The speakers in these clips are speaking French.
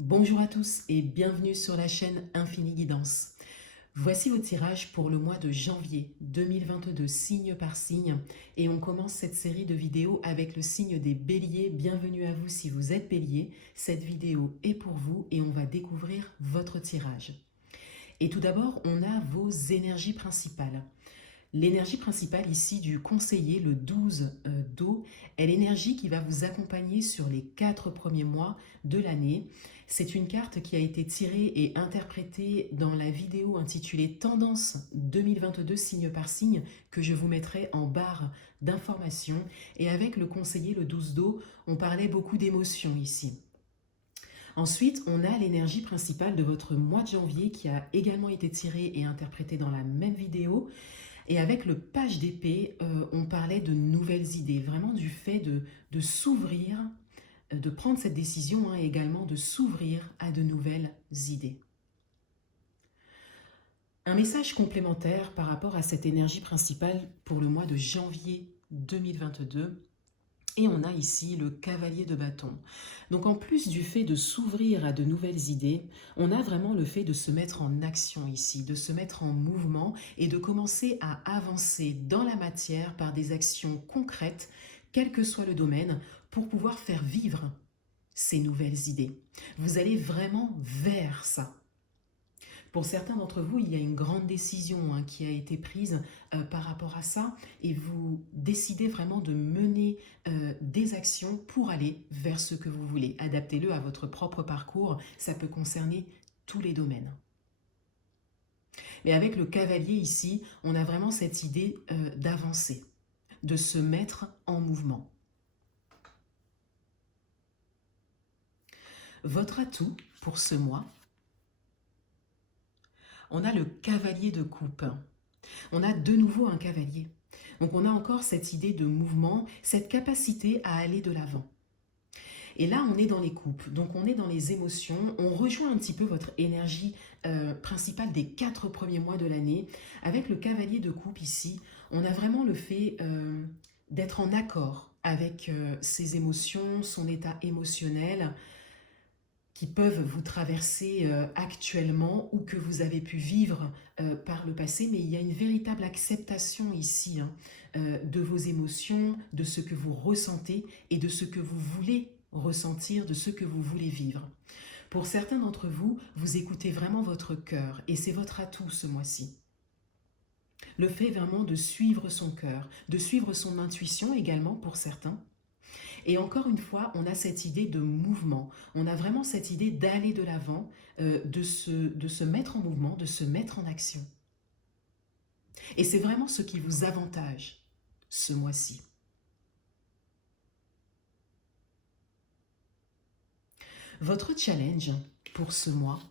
Bonjour à tous et bienvenue sur la chaîne Infini Guidance. Voici vos tirages pour le mois de janvier 2022, signe par signe. Et on commence cette série de vidéos avec le signe des béliers. Bienvenue à vous si vous êtes bélier. Cette vidéo est pour vous et on va découvrir votre tirage. Et tout d'abord, on a vos énergies principales. L'énergie principale ici du conseiller, le 12 d'eau, est l'énergie qui va vous accompagner sur les 4 premiers mois de l'année. C'est une carte qui a été tirée et interprétée dans la vidéo intitulée Tendance 2022 signe par signe que je vous mettrai en barre d'informations. Et avec le conseiller, le 12 d'eau, on parlait beaucoup d'émotions ici. Ensuite, on a l'énergie principale de votre mois de janvier qui a également été tirée et interprétée dans la même vidéo. Et avec le page d'épée, on parlait de nouvelles idées, vraiment du fait de s'ouvrir, de prendre cette décision, et également de s'ouvrir à de nouvelles idées. Un message complémentaire par rapport à cette énergie principale pour le mois de janvier 2022. Et on a ici le cavalier de bâton. Donc en plus du fait de s'ouvrir à de nouvelles idées, on a vraiment le fait de se mettre en action ici, de se mettre en mouvement et de commencer à avancer dans la matière par des actions concrètes, quel que soit le domaine, pour pouvoir faire vivre ces nouvelles idées. Vous allez vraiment vers ça. Pour certains d'entre vous, il y a une grande décision qui a été prise par rapport à ça et vous décidez vraiment de mener des actions pour aller vers ce que vous voulez. Adaptez-le à votre propre parcours, ça peut concerner tous les domaines. Mais avec le cavalier ici, on a vraiment cette idée d'avancer, de se mettre en mouvement. Votre atout pour ce mois, on a le cavalier de coupe. On a de nouveau un cavalier. Donc on a encore cette idée de mouvement, cette capacité à aller de l'avant. Et là, on est dans les coupes, donc on est dans les émotions. On rejoint un petit peu votre énergie principale des 4 premiers mois de l'année. Avec le cavalier de coupe ici, on a vraiment le fait d'être en accord avec ses émotions, son état émotionnel, qui peuvent vous traverser actuellement ou que vous avez pu vivre par le passé, mais il y a une véritable acceptation ici de vos émotions, de ce que vous ressentez et de ce que vous voulez ressentir, de ce que vous voulez vivre. Pour certains d'entre vous, vous écoutez vraiment votre cœur et c'est votre atout ce mois-ci. Le fait vraiment de suivre son cœur, de suivre son intuition également pour certains. Et encore une fois, on a cette idée de mouvement. On a vraiment cette idée d'aller de l'avant, de se mettre en mouvement, de se mettre en action. Et c'est vraiment ce qui vous avantage ce mois-ci. Votre challenge pour ce mois,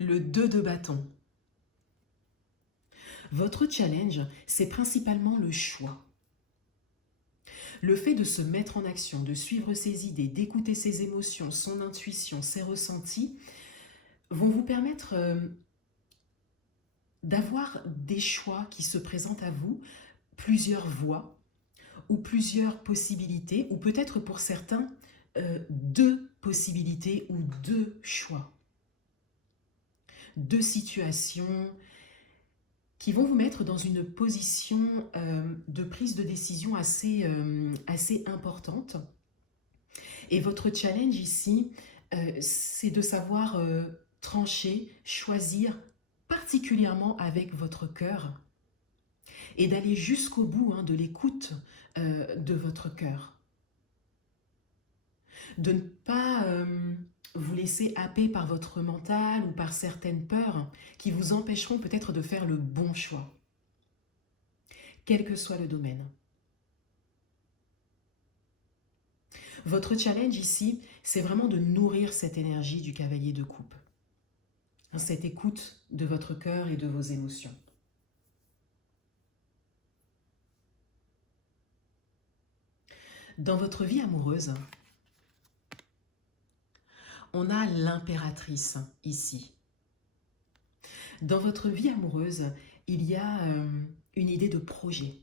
le 2 de bâton. Votre challenge, c'est principalement le choix. Le fait de se mettre en action, de suivre ses idées, d'écouter ses émotions, son intuition, ses ressentis, vont vous permettre d'avoir des choix qui se présentent à vous, plusieurs voies ou plusieurs possibilités, ou peut-être pour certains, 2 possibilités ou 2 choix. 2 situations qui vont vous mettre dans une position de prise de décision assez importante. Et votre challenge ici, c'est de savoir trancher, choisir particulièrement avec votre cœur et d'aller jusqu'au bout de l'écoute de votre cœur. De ne pas vous laisser happer par votre mental ou par certaines peurs qui vous empêcheront peut-être de faire le bon choix, quel que soit le domaine. Votre challenge ici, c'est vraiment de nourrir cette énergie du cavalier de coupe, cette écoute de votre cœur et de vos émotions. Dans votre vie amoureuse, on a l'impératrice ici. Dans votre vie amoureuse, il y a une idée de projet.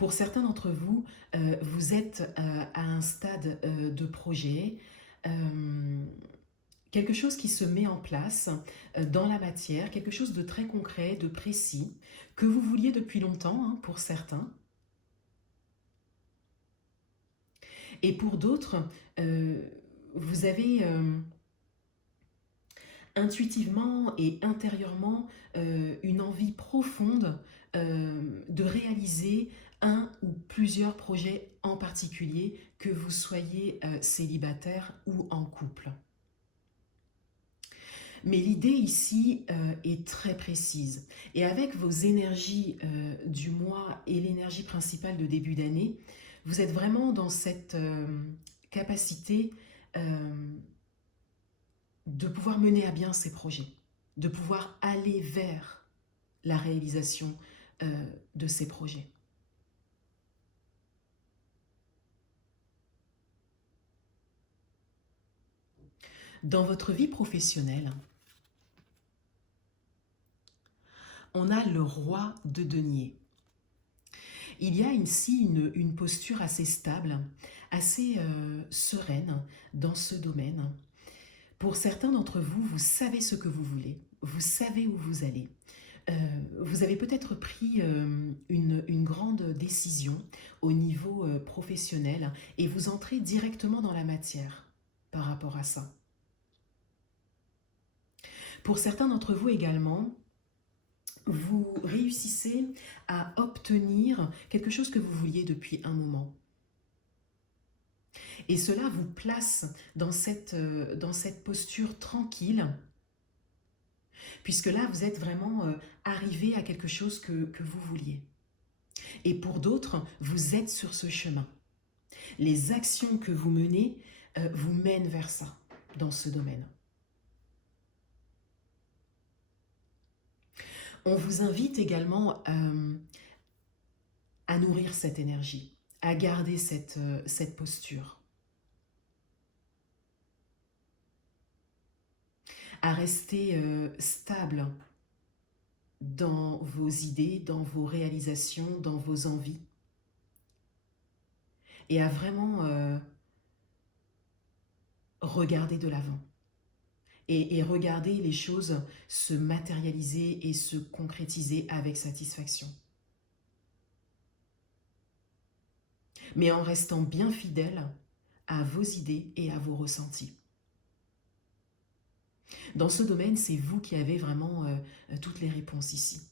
Pour certains d'entre vous, vous êtes à un stade de projet, euh, quelque chose qui se met en place dans la matière, quelque chose de très concret, de précis, que vous vouliez depuis longtemps, hein, pour certains. Et pour d'autres, vous avez intuitivement et intérieurement une envie profonde de réaliser un ou plusieurs projets en particulier, que vous soyez célibataire ou en couple. Mais l'idée ici est très précise. Et avec vos énergies du mois et l'énergie principale de début d'année, vous êtes vraiment dans cette capacité de pouvoir mener à bien ces projets, de pouvoir aller vers la réalisation de ces projets. Dans votre vie professionnelle, on a le roi de denier. Il y a ici une posture assez stable, assez sereine dans ce domaine. Pour certains d'entre vous, vous savez ce que vous voulez, vous savez où vous allez. Vous avez peut-être pris une grande décision au niveau professionnel et vous entrez directement dans la matière par rapport à ça. Pour certains d'entre vous également, vous réussissez à obtenir quelque chose que vous vouliez depuis un moment. Et cela vous place dans cette posture tranquille, puisque là, vous êtes vraiment arrivé à quelque chose que vous vouliez. Et pour d'autres, vous êtes sur ce chemin. Les actions que vous menez vous mènent vers ça, dans ce domaine. On vous invite également à nourrir cette énergie, à garder cette posture, à rester stable dans vos idées, dans vos réalisations, dans vos envies, et à vraiment regarder de l'avant. Et regarder les choses se matérialiser et se concrétiser avec satisfaction. Mais en restant bien fidèle à vos idées et à vos ressentis. Dans ce domaine, c'est vous qui avez vraiment toutes les réponses ici.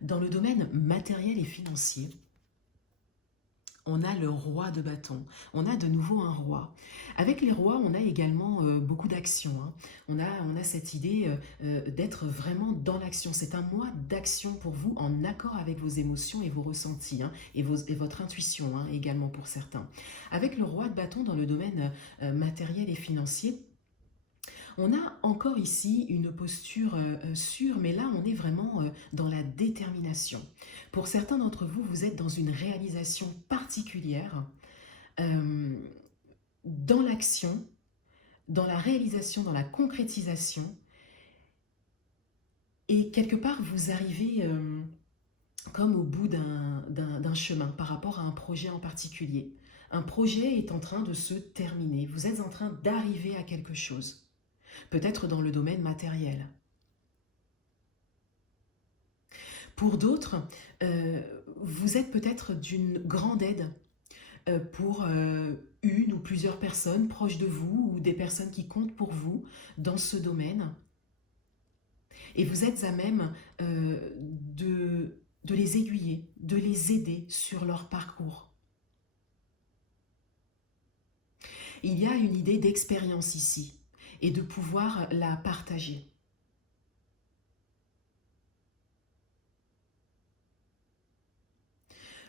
Dans le domaine matériel et financier, on a le roi de bâton, on a de nouveau un roi. Avec les rois, on a également beaucoup d'actions. Hein. On a cette idée d'être vraiment dans l'action. C'est un mois d'action pour vous, en accord avec vos émotions et vos ressentis, hein, et votre intuition, hein, également pour certains. Avec le roi de bâton dans le domaine matériel et financier, on a encore ici une posture sûre, mais là on est vraiment dans la détermination. Pour certains d'entre vous, vous êtes dans une réalisation particulière, dans l'action, dans la réalisation, dans la concrétisation, et quelque part vous arrivez comme au bout d'un chemin par rapport à un projet en particulier. Un projet est en train de se terminer, vous êtes en train d'arriver à quelque chose. Peut-être dans le domaine matériel. Pour d'autres, vous êtes peut-être d'une grande aide pour une ou plusieurs personnes proches de vous ou des personnes qui comptent pour vous dans ce domaine. Et vous êtes à même de les aiguiller, de les aider sur leur parcours. Il y a une idée d'expérience ici et de pouvoir la partager.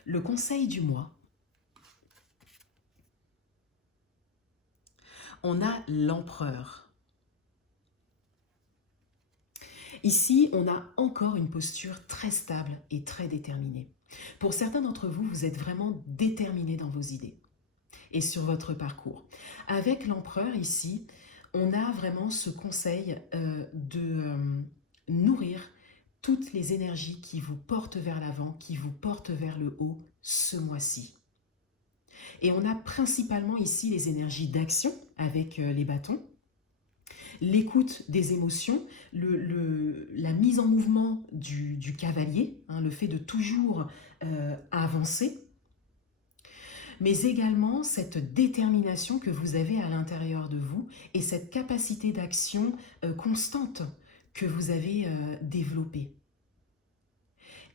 Le conseil du mois. On a l'empereur. Ici, on a encore une posture très stable et très déterminée. Pour certains d'entre vous, vous êtes vraiment déterminés dans vos idées et sur votre parcours. Avec l'empereur ici, On a vraiment ce conseil de nourrir toutes les énergies qui vous portent vers l'avant, qui vous portent vers le haut ce mois-ci. Et on a principalement ici les énergies d'action avec les bâtons, l'écoute des émotions, la mise en mouvement du cavalier, hein, le fait de toujours avancer, mais également cette détermination que vous avez à l'intérieur de vous et cette capacité d'action constante que vous avez développée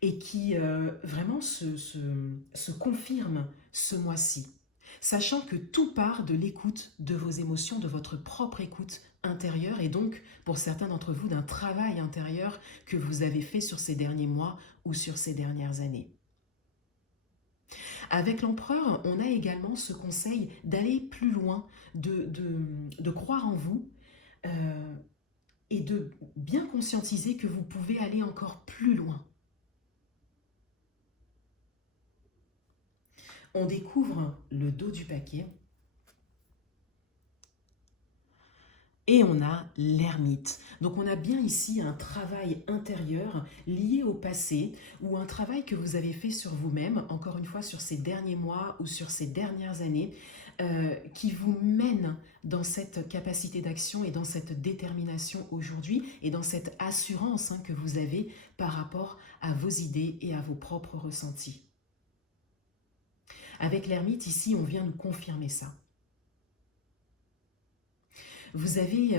et qui vraiment se confirme ce mois-ci. Sachant que tout part de l'écoute de vos émotions, de votre propre écoute intérieure et donc pour certains d'entre vous d'un travail intérieur que vous avez fait sur ces derniers mois ou sur ces dernières années. Avec l'empereur, on a également ce conseil d'aller plus loin, de croire en vous et de bien conscientiser que vous pouvez aller encore plus loin. On découvre le dos du paquet et on a l'ermite. Donc on a bien ici un travail intérieur lié au passé ou un travail que vous avez fait sur vous-même, encore une fois sur ces derniers mois ou sur ces dernières années, qui vous mène dans cette capacité d'action et dans cette détermination aujourd'hui et dans cette assurance que vous avez par rapport à vos idées et à vos propres ressentis. Avec l'ermite ici, on vient nous confirmer ça. Vous avez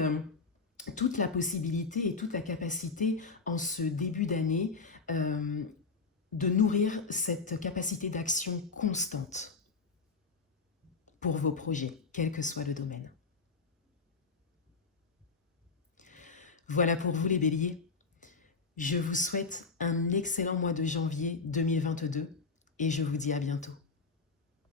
toute la possibilité et toute la capacité en ce début d'année de nourrir cette capacité d'action constante pour vos projets, quel que soit le domaine. Voilà pour vous les béliers. Je vous souhaite un excellent mois de janvier 2022 et je vous dis à bientôt.